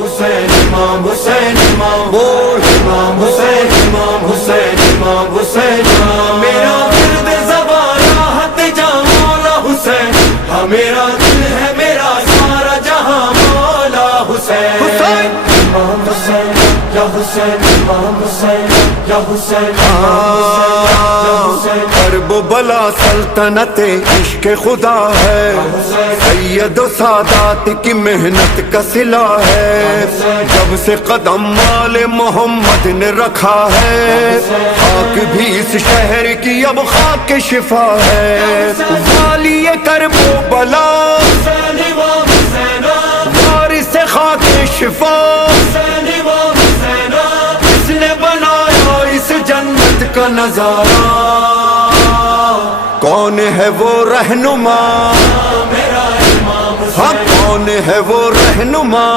حسین امام حسین امام بول امام حسین امام حسین امام حسین امام میرا ورد زبان راحت جہاں مولا حسین ہاں میرا دل ہے میرا سارا جہاں مولا حسین حسین امام حسین یا حسین امام حسین یا حسین کرب و بلا سلطنت عشق خدا ہے، سید و سادات کی محنت کا صلہ ہے، جب سے قدم مال محمد نے رکھا ہے، خاک بھی اس شہر کی اب خاک شفا ہے، والی کرب و بلا وارث خاک شفا، اس نے بنایا اس جنت کا نظارہ، کون ہے وہ رہنما، ہاں کون ہے وہ رہنما